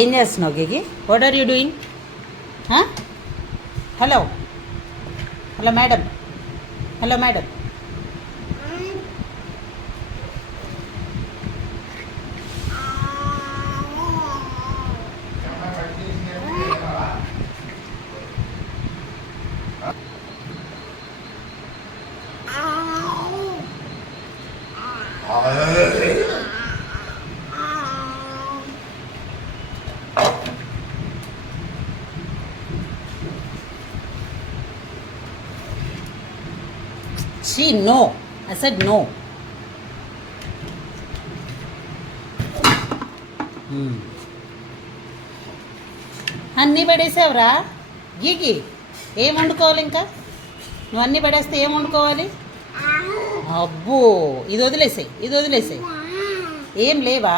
ఏం చేస్తున్నావు గిగి? What are you doing? Hello hello madam, hello madam. She no. I said no. అన్నీ పడేసావురా గీకి. ఏం వండుకోవాలి ఇంకా? నువ్వు అన్నీ పడేస్తే ఏం వండుకోవాలి? అబ్బో, ఇది వదిలేసాయి, ఇది వదిలేసాయి. ఏం లేవా?